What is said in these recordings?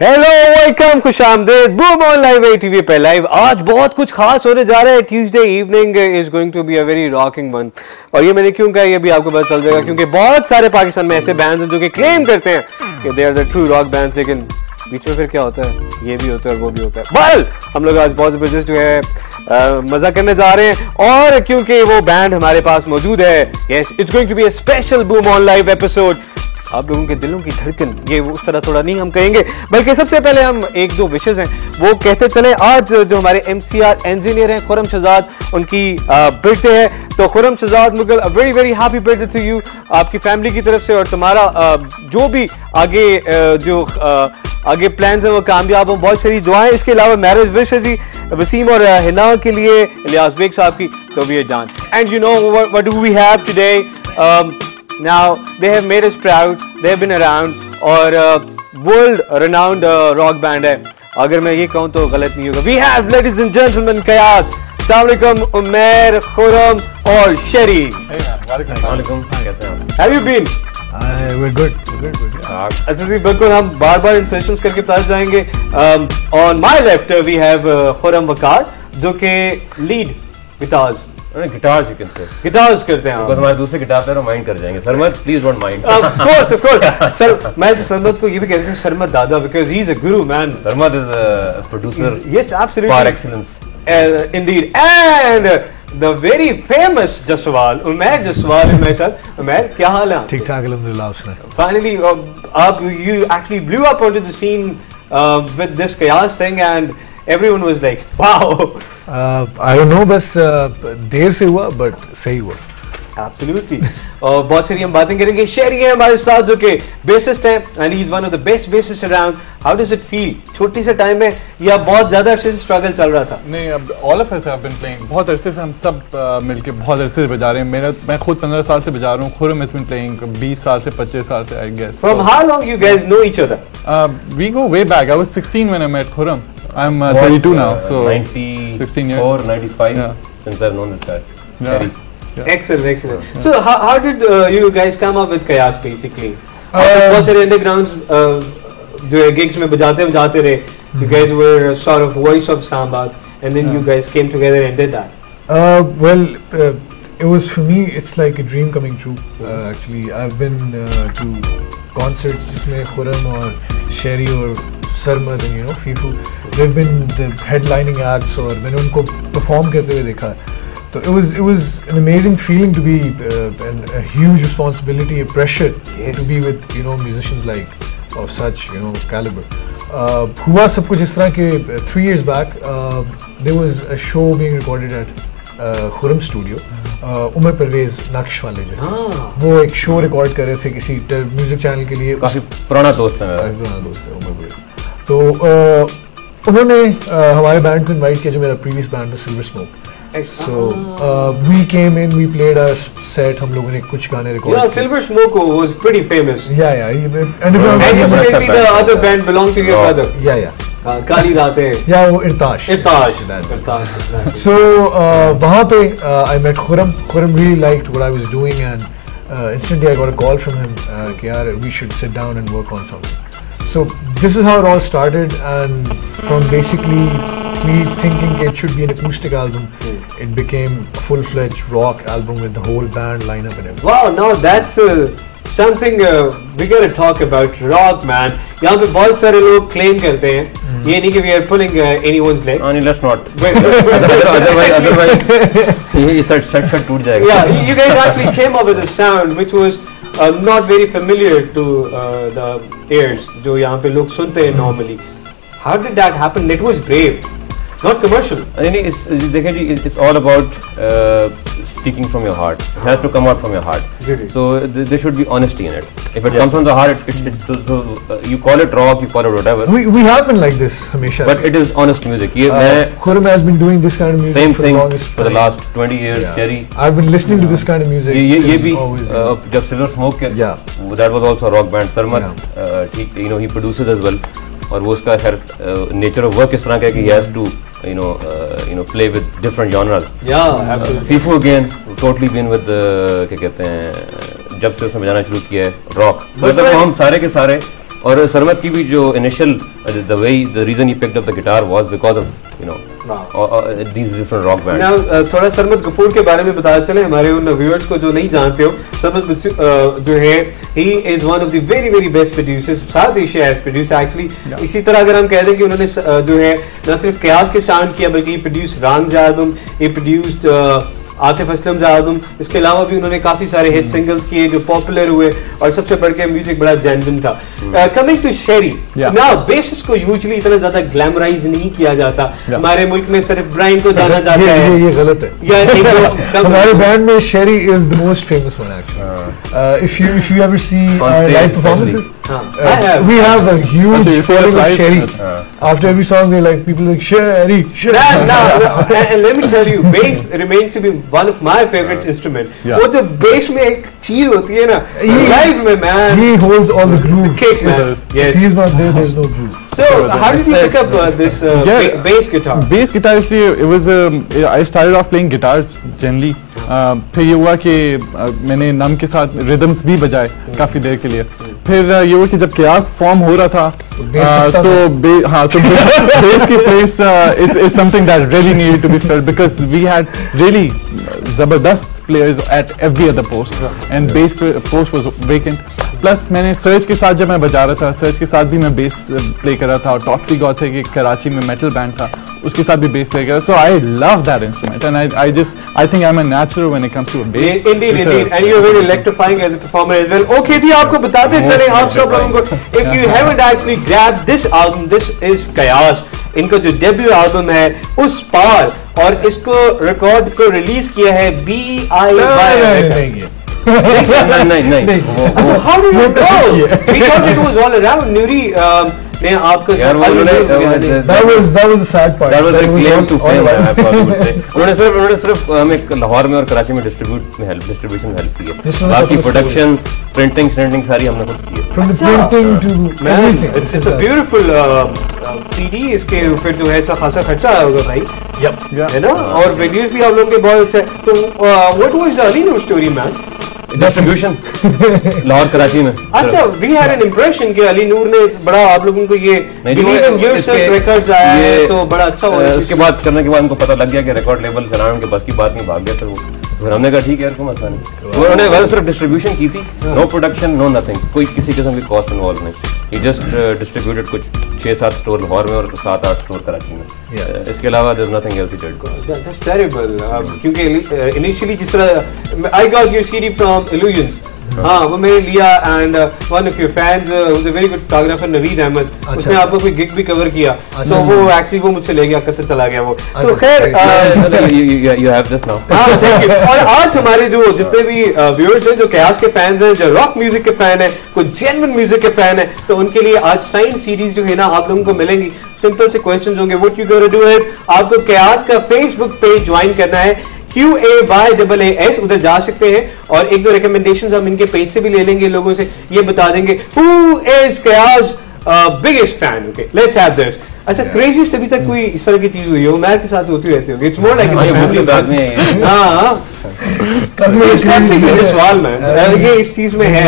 Hello welcome खुशामदीद boom on live ATV पे live. आज बहुत कुछ खास होने जा रहा है। Tuesday evening is going to be a very rocking one. और ये मैंने क्यों कहा ये भी आपको पता चल जाएगा, क्योंकि बहुत सारे पाकिस्तान में ऐसे बैंड्स हैं जो कि क्लेम करते हैं कि they are the true rock bands, लेकिन बीच में फिर क्या होता है, ये भी होता है और वो भी होता है। बल हम लोग आज बहुत ज़बरदस्त जो है मजा करने जा रहे हैं, और क्योंकि वो बैंड हमारे पास मौजूद है, yes it's going to be a special boom on live episode. आप लोगों के दिलों की धड़कन ये उस तरह थोड़ा नहीं हम कहेंगे, बल्कि सबसे पहले हम एक दो विशेष हैं वो कहते चले। आज जो हमारे MCR इंजीनियर हैं खुर्रम शहजाद, उनकी बर्थडे है, तो Khurram Shahzad Mughal very very happy birthday to you, आपकी फैमिली की तरफ से। और तुम्हारा जो भी आगे आगे प्लान्स हैं वो कामयाब हो, बहुत सारी दुआएं। इसके अलावा मैरिज विश है जी वसीम और हिना के लिए, इलियास बेग साहब की, तो भी done. And you know what do we have today, now they have made us proud, they have been around, और world renowned rock band है, अगर मैं ये कहूँ तो गलत नहीं होगा। We have ladies and gentlemen कयास, अस्सलाम वालेकुम उमैर, खुर्रम और शेरी। वालेकुम, कैसे हैं? Have you been? We're good. अच्छा जी, बिल्कुल हम बार बार इन सेशंस करके पास जाएंगे। On my left we have Khurram वकार, जो कि lead guitars guitars you can say guitars करते हैं। बिकॉज़ हमारे दूसरे गिटार प्लेयर माइंड कर जाएंगे। Sarmad please don't mind. Of course sir, मैं तो सरमत को ये भी कहता हूं सरमत दादा, because he is a guru man. Sarmad is a producer, yes absolutely, par excellence indeed. And the very famous Jaswal Umair Jaswal is my son. Umair क्या हाल है? ठीक ठाक अल्हम्दुलिल्लाह। आपने फाइनली आप you actually blew up onto the scene with this Qayaas thing and everyone was like wow. I don't know, बस देर से हुआ बट सही हुआ। Absolutely. और बहुत सारी हम बातें करेंगे। शेरी है हमारे साथ जो कि बेसिस्ट हैं, and he is one of the best bassists around. How does it feel? छोटी से टाइम में या बहुत ज़्यादा अरसे से स्ट्रगल चल रहा था? नहीं, अब all of us have been playing बहुत अरसे से, हम सब मिलके बहुत अरसे से बजा रहे हैं। मैं खुद 15 साल से बजा रहा हूँ। खुर्रम has been playing 20 साल से 25 साल से I guess. From how long you guys know each other? We go way back. I was 16 when I met Khurram. I'm 32 now, so 16 years. 94, 95 Yeah. since I've known this guy. Yeah. Excellent. So how did you guys come up with Kayas basically? बहुत सारे undergrounds जो gigs में बजाते रहे. You guys were a sort of voice of Islamabad, and then you guys came together and did that. Well, it was for me. It's like a dream coming true. Actually, I've been to concerts जिसमें खुर्रम और शेरी और Sarmad and you know फीफू, they've been the headlining acts, और मैंने उनको perform करते हुए देखा। So it was an amazing feeling to be and a huge responsibility, a pressure to be with musicians like of such caliber. हुआ सब कुछ इस तरह के 3 years back there was a show being recorded at Khurram studio. Umar Parvez Naqsh वाले जो वो एक शो रिकॉर्ड कर रहे थे किसी म्यूजिक चैनल के लिए। काफी पुराना दोस्त है मेरा। पुराना दोस्त है उमर परवेज। तो उन्होंने हमारे बैंड को इनवाइट किया, जो मेरा प्रीवियस बैंड था silver smoke. So we came in, we played a set, हम लोगों ने कुछ गाने रिकॉर्ड किए। Silver Smoke was pretty famous. Yeah. And incidentally the other band belonged to your brother. Yeah. काली रातें। Yeah, वो इरताश। So वहाँ पे I met Khurram. Khurram really liked what I was doing, and instantly I got a call from him कि यार we should sit down and work on something. So this is how it all started, and from basically me thinking it should be an acoustic album, it became a full-fledged rock album with the whole band lineup and everything. Wow, now that's something we gotta talk about. Rock, man. यहाँ पे बहुत सारे लोग claim करते हैं, ये नहीं कि we are pulling anyone's leg. नहीं, let's not. otherwise ये set टूट जाएगा। Yeah, you guys actually came up with a sound which was not very familiar to the ears जो यहाँ पे लोग सुनते हैं normally. How did that happen? It was brave. Not commercial. देखें जी, it's all about speaking from your heart. It has to come out from your heart. Really? So there should be honesty in it. If it comes from the heart, you call it rock, you call it whatever. We have been like this हमेशा. But it is honest music. Khurram has been doing this kind of music same for thing the longest for the last 20 years. Yeah. Cherry. I've been listening to this kind of music. ये भी always, जब Silver Smoke के, that was also a rock band. Sarmat, he produces as well. और वो उसका खैर nature of work इस तरह का है कि he has to play with different genres. Yeah, absolutely. Fifu again totally been with क्या कहते हैं, जब से उसने बजाना शुरू किया है रॉक, मतलब हम सारे के सारे और सरमत की भी जो initial the reason he picked up the guitar was because of these different rock bands. Now थोड़ा सरमत गफूर के बारे में बता चले हमारे उन व्यूअर्स को जो नहीं जानते हो. सरमत जो है he is one of the very best producers. South Asia has produced actually. इसी तरह अगर हम कह दें कि उन्होंने जो है न सिर्फ कयास के साउंड किया बल्कि he produced Rang's album, he produced Atif असलम का एल्बम, इसके अलावा भी उन्होंने काफी सारे हिट सिंगल्स किए जो पॉपुलर हुए और सबसे बढ़ के म्यूजिक बड़ा जेन्युइन था. Coming to Sheri, now basis को यूजुअली इतना ज्यादा ग्लैमराइज नहीं किया जाता. हमारे मुल्क में सिर्फ ब्राइन को जाना जाता है. ये गलत है. हमारे बैंड में शेरी is the most famous one actually. if you ever see our live performances, we have a huge following of Sherry. After every song they're like, people like Sherry. And let me tell you, bass remains to be one of my favorite instrument. वो जो bass में एक चीज होती है ना live में, man, he holds all the groove. Kick, man. Yes. If he's not there, there's no groove. So how did you pick up this bass guitar? Bass guitar, it was I started off playing guitars generally. फिर ये हुआ कि मैंने नम के साथ रिदम्स भी बजाए काफ़ी देर के लिए. फिर ये हुआ कि जब कयास फॉर्म हो रहा था तो बेस की place is something that really needed to be filled because we had really ज़बरदस्त players at every other post and bass post was vacant. Plus मैंने सर्च के साथ जब मैं बजा रहा था, सर्च के साथ भी मैं बेस प्ले कर रहा था और टॉक्सी गॉथिक एक कराची में मेटल बैंड था उसके साथ भी बेस प्ले कर रहा था. So I love that instrument and I think I am a natural when it comes to bass. Indeed and you are very electrifying as a performer as well. Okay जी, आपको बताते चले आप सब लोगों को, if you haven't actually grabbed this album, this is Qayaas. इनका जो डेब्यू एल्बम है उस पार, और इसको रिकॉर्ड को रिलीज किया है BIY. नहीं. How do you know? We thought it was all around. Nuri ने आपको that was the sad part. That was a claim to fame, I probably would say. उन्होंने सिर्फ हमें लाहौर में और कराची में डिस्ट्रीब्यूशन में हेल्प की है. बाकी प्रोडक्शन, प्रिंटिंग सारी हमने खुद की है. From the printing to everything. It's a beautiful CD. इसके ऊपर जो है अच्छा खासा खर्चा आया होगा भाई. है ना, और वीडियोस भी आप लोगों के बहुत अच्छे. तो what was the Ali Noor story, man? Distribution Lahore कराची में. अच्छा, वी हैड एन इंप्रेशन कि अली नूर ने बड़ा आप लोगों को ये बिलीव इन योरसेल्फ रिकॉर्ड्स आया है तो बड़ा अच्छा हुआ. उसके बाद करने के बाद उनको पता लग गया कि रिकॉर्ड लेबल चलाना उनके बस की बात नहीं, भाग गया. तो हमने कहा ठीक है यार, कोई मसला नहीं. उन्होंने बस सिर्फ डिस्ट्रीब्यूशन की थी, नो प्रोडक्शन, नो नथिंग, कोई किसी किस्म की कॉस्ट इन्वॉल्व नहीं. ही जस्ट डिस्ट्रीब्यूटेड कुछ 6-7 स्टोर लाहौर में और 7-8 स्टोर कराची में. इसके अलावा there is nothing else he did. That's terrible. क्योंकि इनिशियली जिस तरह I got your CD from Illusions, हाँ वो मैंने लिया and one of your fans was a very good photographer Naveed Ahmed, उसने आपको कोई गिग भी कवर किया. तो वो एक्चुअली वो मुझसे ले गया, कतर चला गया वो. तो खैर यू हैव दिस नाउ. हाँ थैंक यू. और आज हमारे जो जितने भी व्यूअर्स हैं जो कयास के फैंस हैं, जो रॉक म्यूजिक के फैन हैं, कोई जेन्युइन म्यूजिक के फैन हैं, तो उनके लिए आज साइन सीरीज जो है ना आप लोगों को मिलेंगी. सिंपल से क्वेश्चंस होंगे. What you gonna do is आपको कयास का फेसबुक पेज ज्वाइन करना है, QAYAAS, उधर जा सकते हैं और एक दो रिकमेंडेशंस हम इनके पेज से भी ले लेंगे, लोगों से ये बता देंगे who is Kayas biggest fan. Okay, let's have this. अच्छा, क्रेजीस्ट अभी तक कोई इस तरह की चीज हुई है? उमर के साथ होती रहती होगी. इट्स मोर लाइक फैमिली बाद में. हां कभी सवाल में ये इस चीज में है,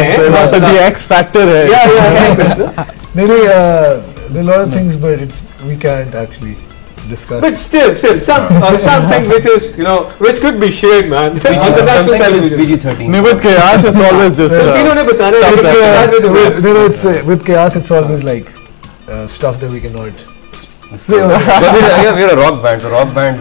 द एक्स फैक्टर है. या है कुछ ना. नहीं, there are a lot of things but we can't actually discuss. But still something which is, you know, which could be shared, man. PG-13. No, with Kayas it's always just. तीनों ने बताया. No, it's with Kayas it's always like stuff that we cannot. We're a rock band. So rock bands.